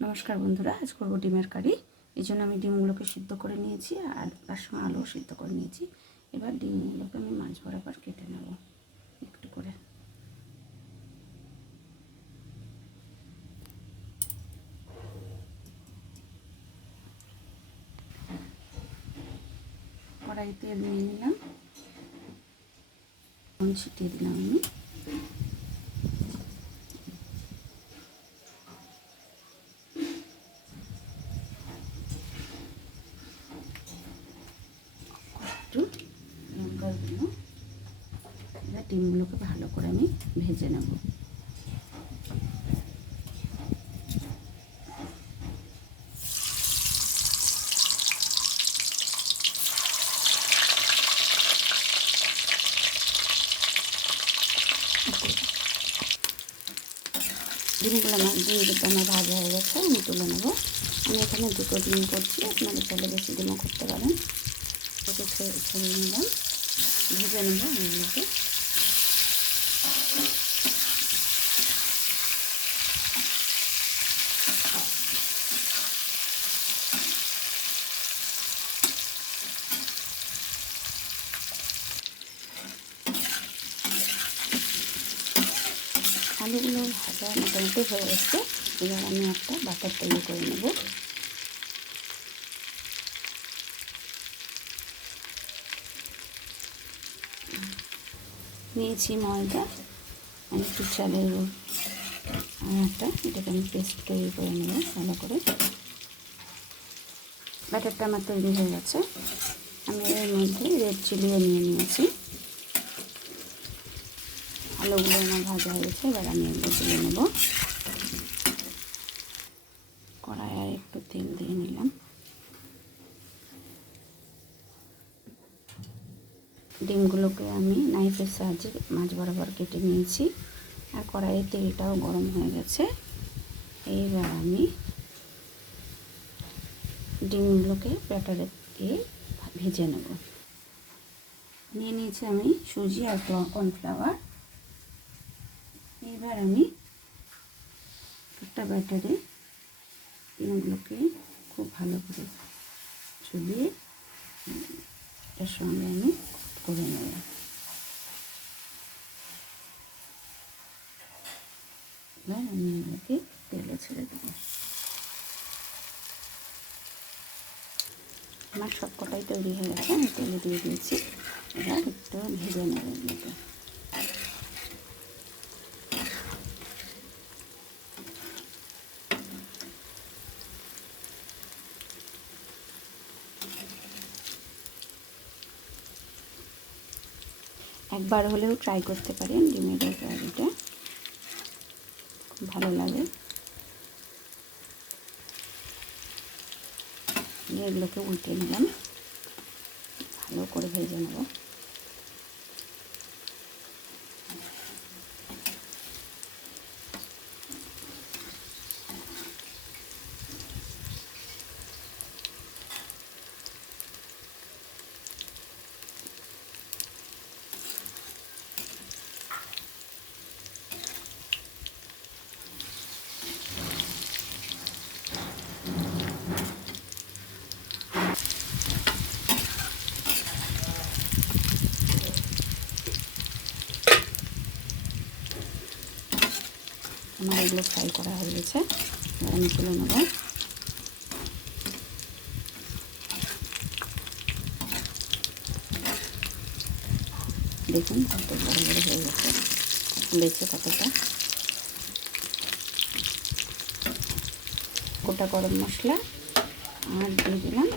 নমস্কার বন্ধুরা, আজ করব ডিমের কারি। এই জন্য আমি ডিমগুলোকে সিদ্ধ করে নিয়েছি আর তার সঙ্গে আলুও সিদ্ধ করে নিয়েছি। এবার ডিমগুলোকে আমি মাছ বরাবর কেটে নেব একটু করে। কড়াই তেল নিয়ে নিলাম, ছিটিয়ে দিলাম আমি। একটু লঙ্কা দিল। এবার ডিমগুলোকে ভালো করে আমি ভেজে নেব। ডিমগুলো আমার ভাজা হয়ে গেছে, আমি তুলে নেব। আমি এখানে 2টো ডিম করছি, আপনারা চাইলে বেশি ডিমও করতে পারেন। ওকে ছেড়ে নিলাম, ভেজে নেব ডিমগুলোকে। আলুগুলো ভাজা মোটামুটি হয়ে গেছে। এবার আমি একটা বাটার তৈরি করে নেব। নিয়েছি ময়দা, একটু চালের আটা, এটাকে আমি পেস্ট তৈরি করে নেব ভালো করে। ব্যাটারটা আমার তৈরি হয়ে গেছে। আমি এর মধ্যে রেড চিলিও নিয়ে নিয়েছি। আলুগুলো আমার ভাজা হয়ে গেছে, এবার আমি এগুলো তুলে নেব। কড়াই আর একটু তেল দিয়ে নিলাম। ডিমগুলোকে আমি নাইফের সাহায্যে মাছ বরাবর কেটে নিয়েছি, আর কড়াইয়ের তেলটাও গরম হয়ে গেছে। এইবার আমি ডিমগুলোকে ব্যাটারে দিয়ে ভেজে নেব। নিয়ে নিয়েছি আমি সুজি আর কর্নফ্লাওয়ার। এইবার আমি একটা ব্যাটারে ডিমগুলোকে খুব ভালো করে চুবিয়ে এর সঙ্গে আমি করে নেব। এবার আমি এগুলোকে তেলে ছেড়ে দেবো। আমার সব কটাই তৈরি হয়ে গেছে, আমি তেলে দিয়ে দিয়েছি। এবার একটু ভেজে নেব এগুলোকে। একবার হলেও ট্রাই করতে পারেন ডিমের এই কারিটা, খুব ভালো লাগে। এগুলোকে উল্টে নিলাম, ভালো করে ভেজে নেব। আমার এগুলো ফ্রাই করা হয়ে গেছে, এবার আমি তুলে নেব। দেখুন কত বড় বড় হয়ে গেছে, ফুলেছে কতটা। গোটা গরম মশলা আর দিয়ে দিলাম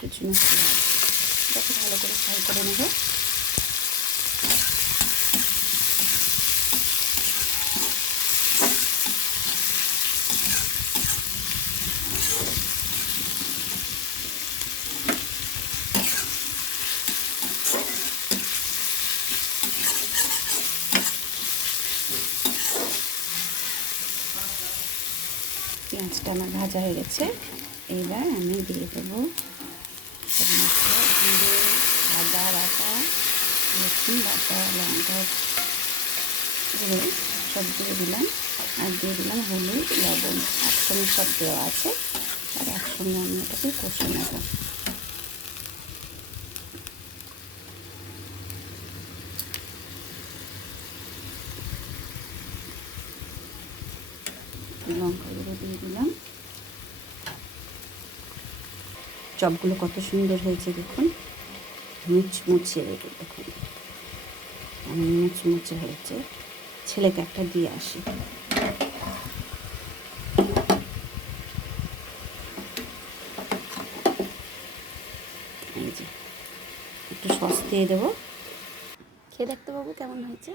কিছু মশলা, এটাকে ভালো করে ফ্রাই করে নেব। পেঁয়াজটা আমার ভাজা হয়ে গেছে। এইবার আমি দিয়ে দেবো মশলা, জিরে, আদা বাটা, রসুন বাটা, লঙ্কা গুঁড়ো সব দিয়ে দিলাম। আর দিয়ে দিলাম হলুদ, লবণ। একসঙ্গে সব দেওয়া আছে, আর একসঙ্গে আমি এটাকে কষে নেব। লঙ্কা গুঁড়ো দিয়ে দিলাম। চপগুলো কত সুন্দর হয়েছে দেখুন, মুচমুচে দেখুন, মুচমুচে হয়েছে। ছেলেকে একটা দিয়ে আসি। এই যে একটু সস দিয়ে দেবো, খেয়ে দেখতে পাবো কেমন হয়েছে।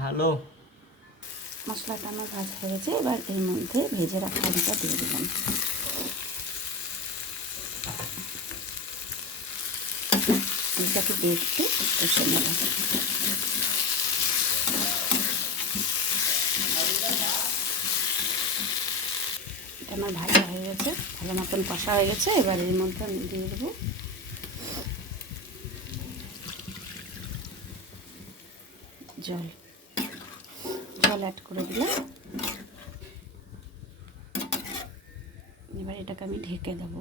ভালো। মশলাটা আমার ভাজা হয়ে গেছে, এবার এর মধ্যে ভেজে রাখা আলুটা দিয়ে দিলাম। আলুটাকে দিয়ে একটু কষে নেব। আমার ভাজা হয়ে গেছে, ভালো মতন কষা হয়ে গেছে। এবার এর মধ্যে আমি দিয়ে দেবো জল অ্যাড করে দিলাম। এবার এটাকে আমি ঢেকে দেবো।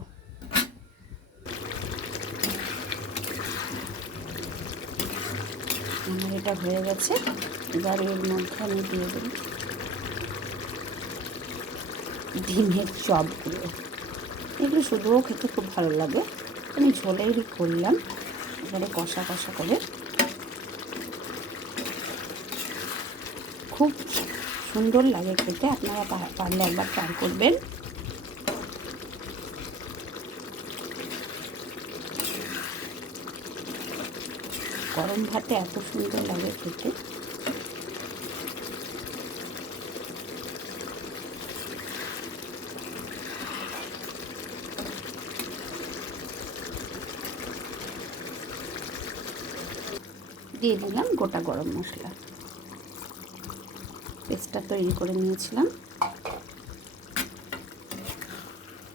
আমার এটা হয়ে গেছে। এবার এর মধ্যে আমি দিয়ে দেবো ডিমের চপগুলো। এগুলো শুধুও খেতে খুব ভালো লাগে, আমি ঝোলেরই করলাম। এবারে কষা কষা করে খুব সুন্দর লাগে খেতে। আপনারা পারলে একবার ট্রাই করবেন। গরম ভাতে এত সুন্দর লাগে খেতে। দিয়ে দিলাম গোটা গরম মশলা। পেস্টটা তৈরি করে নিয়েছিলাম।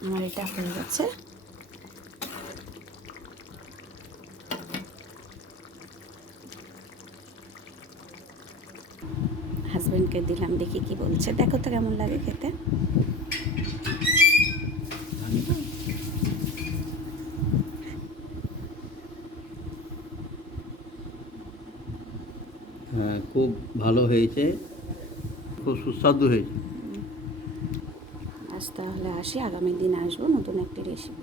আমার এটা হয়ে গেছে। হাজব্যান্ডকে দিলাম, দেখি কি বলছে। দেখো তো কেমন লাগে খেতে। হ্যাঁ, খুব ভালো হয়েছে, খুব সুস্বাদু হয়েছে। আজ তাহলে আসি, আগামী দিন আসবো নতুন একটি রেসিপি